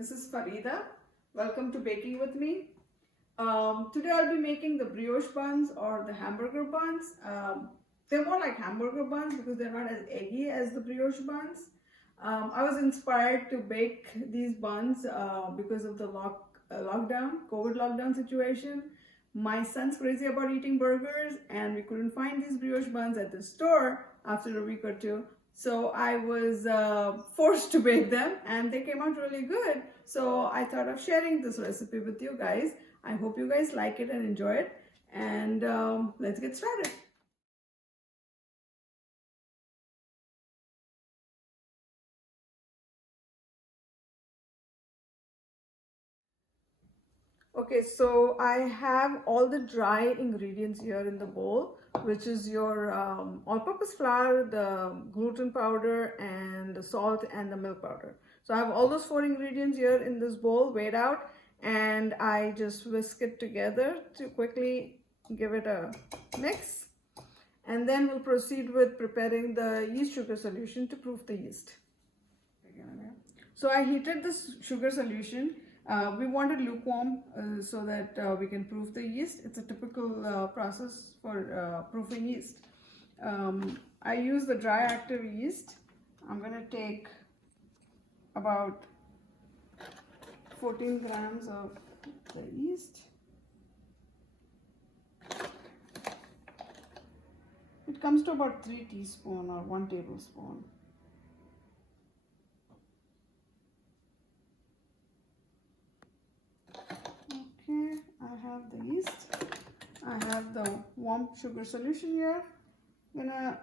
This is Farida. Welcome to Baking with me. Today I'll be making the brioche buns or the hamburger buns. They're more like hamburger buns because they're not as eggy as the brioche buns. I was inspired to bake these buns because of the COVID lockdown situation. My son's crazy about eating burgers and we couldn't find these brioche buns at the store after a week or two. So I was forced to bake them and they came out really good. So I thought of sharing this recipe with you guys. I hope you guys like it and enjoy it. And let's get started. Okay, so I have all the dry ingredients here in the bowl, which is your all-purpose flour, the gluten powder, and the salt and the milk powder. So I have all those four ingredients here in this bowl, weighed out, and I just whisk it together to quickly give it a mix. And then we'll proceed with preparing the yeast sugar solution to proof the yeast. So I heated this sugar solution. We want it lukewarm so that we can proof the yeast. It's a typical process for proofing yeast. I use the dry active yeast. I'm going to take about 14 grams of the yeast. It comes to about 3 teaspoons or 1 tablespoon. Okay, I have the yeast. I have the warm sugar solution here. I'm gonna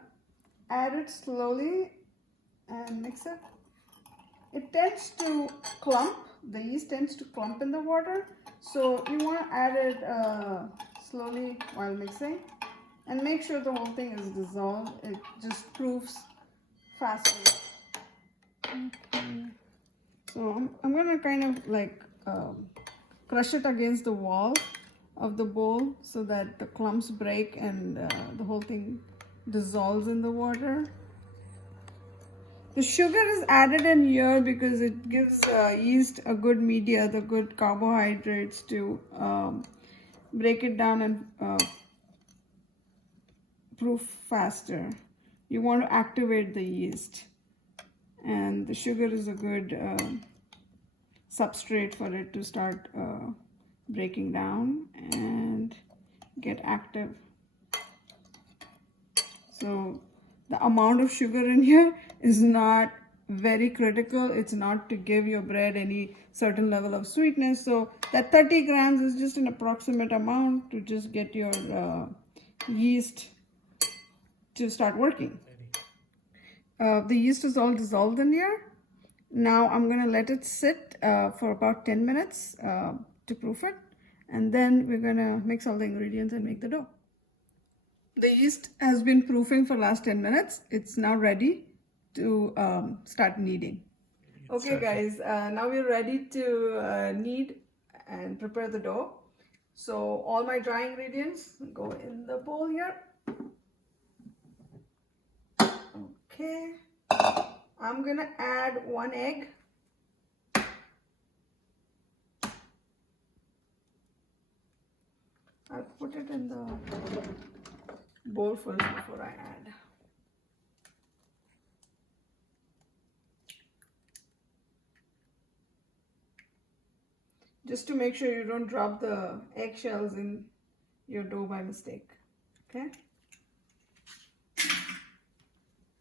add it slowly and mix it. It tends to clump. The yeast tends to clump in the water, so you want to add it slowly while mixing and make sure the whole thing is dissolved. It just proofs faster. Okay. So I'm gonna kind of like crush it against the wall of the bowl so that the clumps break and the whole thing dissolves in the water. The sugar is added in here because it gives yeast a good media, the good carbohydrates to break it down and proof faster. You want to activate the yeast, and the sugar is a good substrate for it to start breaking down and get active. So the amount of sugar in here is not very critical. It's not to give your bread any certain level of sweetness. So that 30 grams is just an approximate amount to just get your yeast to start working. The yeast is all dissolved in here. Now I'm going to let it sit for about 10 minutes to proof it, and then we're going to mix all the ingredients and make the dough. The yeast has been proofing for last 10 minutes. It's now ready to start kneading. Okay guys, now we're ready to knead and prepare the dough. So all my dry ingredients go in the bowl here. Okay, I'm gonna add 1 egg. I'll put it in the bowl first before I add. Just to make sure you don't drop the eggshells in your dough by mistake. Okay?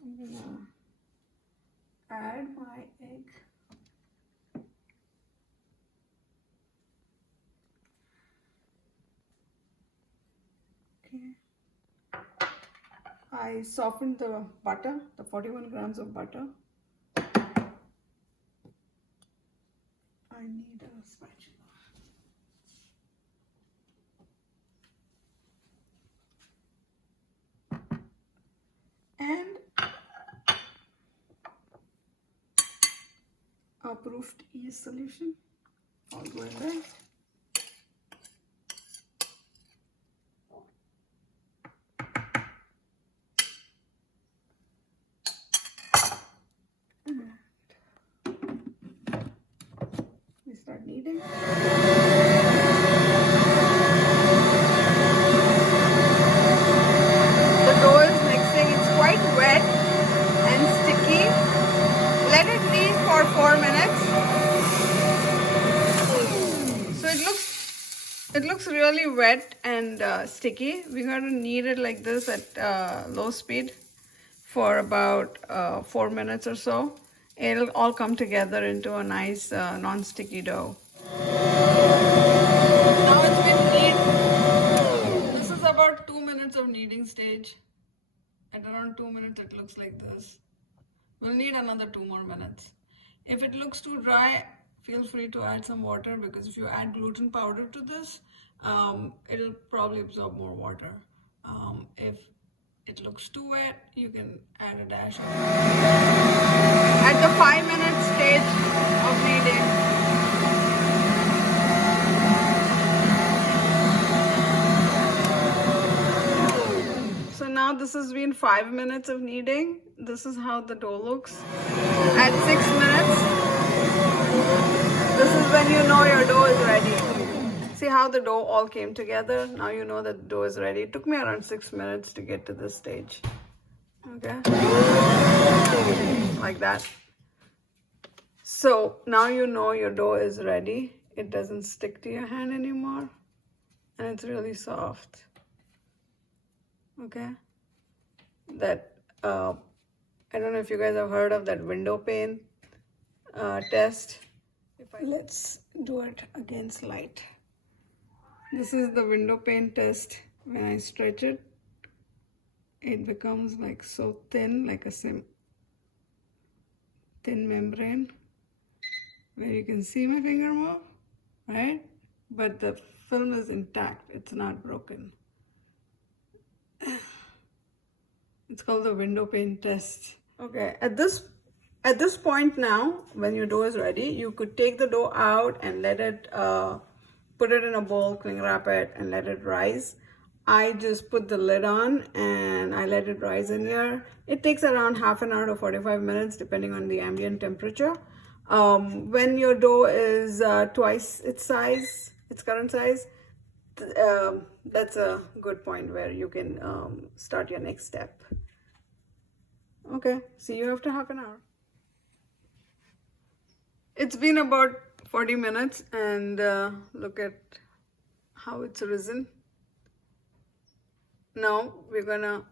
I'm gonna add my egg. Okay. I softened the butter, the 41 grams of butter. I need a spatula. And a proofed yeast solution. All go in there. kneading. The dough is mixing. It's quite wet and sticky. Let it knead for 4 minutes. So it looks really wet and sticky. We got to knead it like this at low speed for about 4 minutes or so. It'll all come together into a nice non-sticky dough. Now it's been kneaded. This is about 2 minutes of kneading stage. At around 2 minutes, it looks like this. We'll need another 2 more minutes. If it looks too dry, feel free to add some water, because if you add gluten powder to this, it'll probably absorb more water. If it looks too wet, you can add a dash of water. At the 5-minute stage of kneading, so now this has been 5 minutes of kneading. This is how the dough looks. At 6 minutes, this is when you know your dough is ready. See how the dough all came together? Now you know that the dough is ready. It took me around 6 minutes to get to this stage. Okay? Like that. So now you know your dough is ready. It doesn't stick to your hand anymore. And it's really soft. Okay? That, I don't know if you guys have heard of that window pane test. Let's do it against light. This is the window pane test. When I stretch it, it becomes like so thin, like a thin membrane, where you can see my finger more, right? But the film is intact, it's not broken. It's called the window pane test. Okay, at this point now, when your dough is ready, you could take the dough out and let it, put it in a bowl, cling wrap it, and let it rise. I just put the lid on and I let it rise in here. It takes around half an hour to 45 minutes, depending on the ambient temperature. When your dough is twice its current size, that's a good point where you can start your next step. Okay, see you after half an hour. It's been about 40 minutes and look at how it's risen. Now we're gonna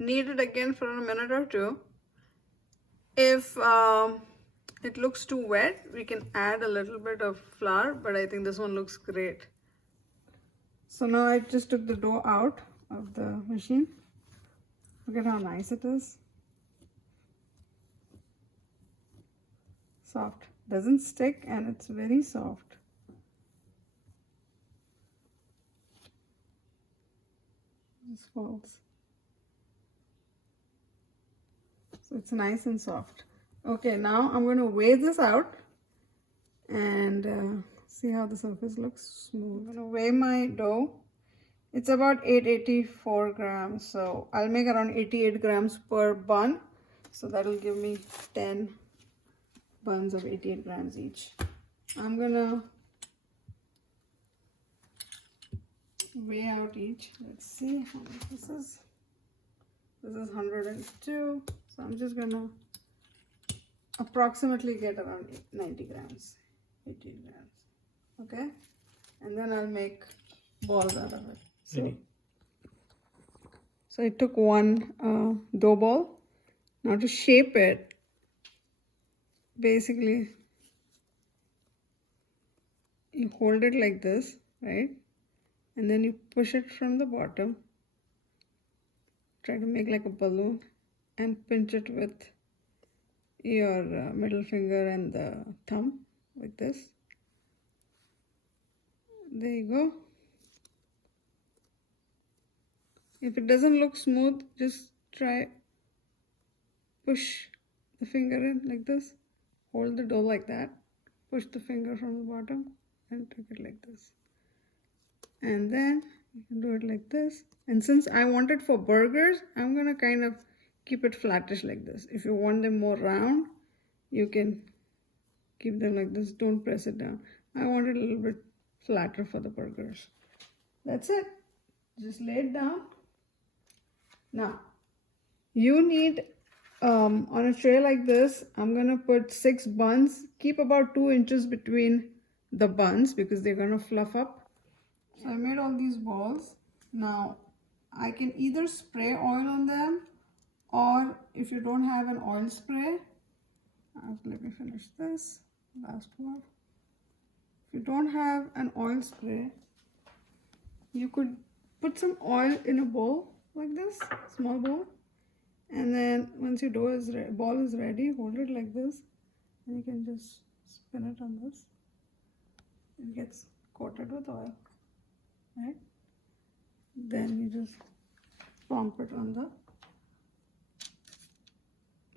knead it again for a minute or two. If it looks too wet, we can add a little bit of flour, but I think this one looks great. So now I just took the dough out of the machine. Look at how nice it is. Soft, doesn't stick, and it's very soft. This falls. So it's nice and soft. Okay, now I'm going to weigh this out and see how the surface looks smooth. I'm going to weigh my dough. It's about 884 grams, so I'll make around 88 grams per bun. So that'll give me 10 buns of 88 grams each. I'm gonna weigh out each. Let's see how much this is. This is 102, so I'm just gonna approximately get around 90 grams, 88 grams. Okay, and then I'll make balls out of it. So I took one dough ball. Now to shape it, basically you hold it like this, right? And then you push it from the bottom. Try to make like a balloon and pinch it with your middle finger and the thumb like this. There you go. If it doesn't look smooth, just try push the finger in like this. Hold the dough like that. Push the finger from the bottom and take it like this. And then you can do it like this. And since I want it for burgers, I'm gonna kind of keep it flattish like this. If you want them more round, you can Keep them like this. Don't press it down. I want it a little bit flatter for the burgers. That's it. Just lay it down. Now, you need, on a tray like this, I'm going to put 6 buns. Keep about 2 inches between the buns because they're going to fluff up. So I made all these balls. Now, I can either spray oil on them, or if you don't have an oil spray, let me finish this, last one. If you don't have an oil spray, you could put some oil in a bowl like this, small bowl, and then once your ball is ready, hold it like this, and you can just spin it on this. It gets coated with oil, right? Then you just pump it on the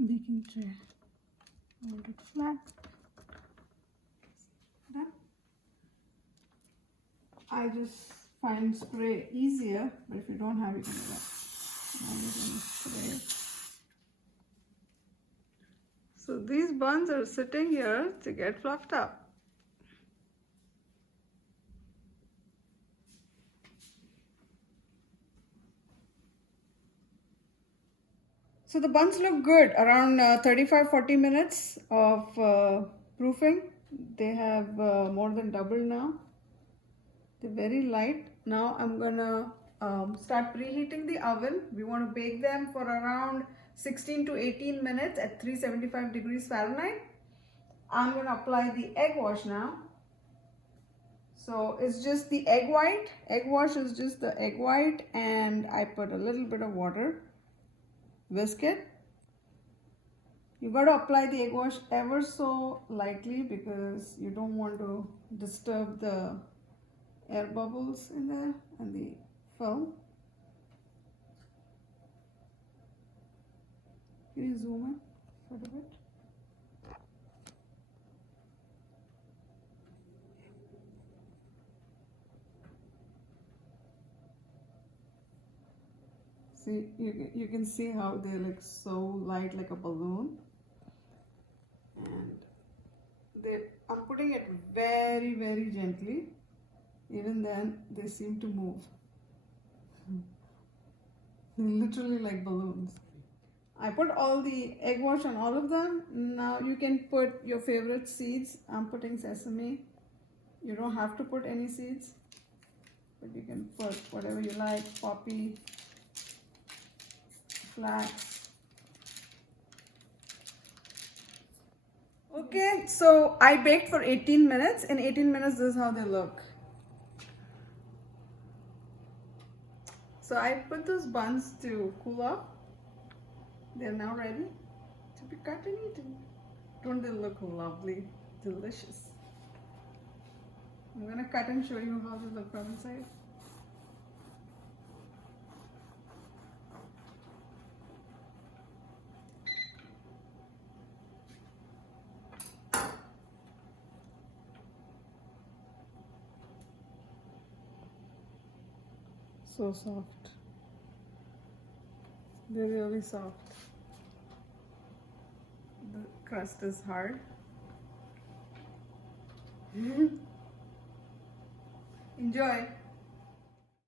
baking tray. Hold it flat. Done. I just find spray easier, but if you don't have it, you can do that. Now you're going to spray it. So these buns are sitting here to get fluffed up. So the buns look good, around 35-40 minutes of proofing. They have more than doubled now. They're very light. Now I'm gonna start preheating the oven. We want to bake them for around 16 to 18 minutes at 375 degrees Fahrenheit. I'm gonna apply the egg wash now. So it's just the egg white. Egg wash is just the egg white, and I put a little bit of water. Whisk it. You got to apply the egg wash ever so lightly because you don't want to disturb the air bubbles in there and the film. Can you zoom in for a bit? See, you can see how they look so light, like a balloon. And I'm putting it very, very gently. Even then, they seem to move. They're literally like balloons. I put all the egg wash on all of them. Now you can put your favorite seeds. I'm putting sesame. You don't have to put any seeds, but you can put whatever you like, poppy, flax. Okay, so I baked for 18 minutes. In 18 minutes, this is how they look. So I put those buns to cool off. They're now ready to be cut and eaten. Don't they look lovely? Delicious. I'm gonna cut and show you how they look from inside. So soft. They're really soft. The crust is hard. Enjoy.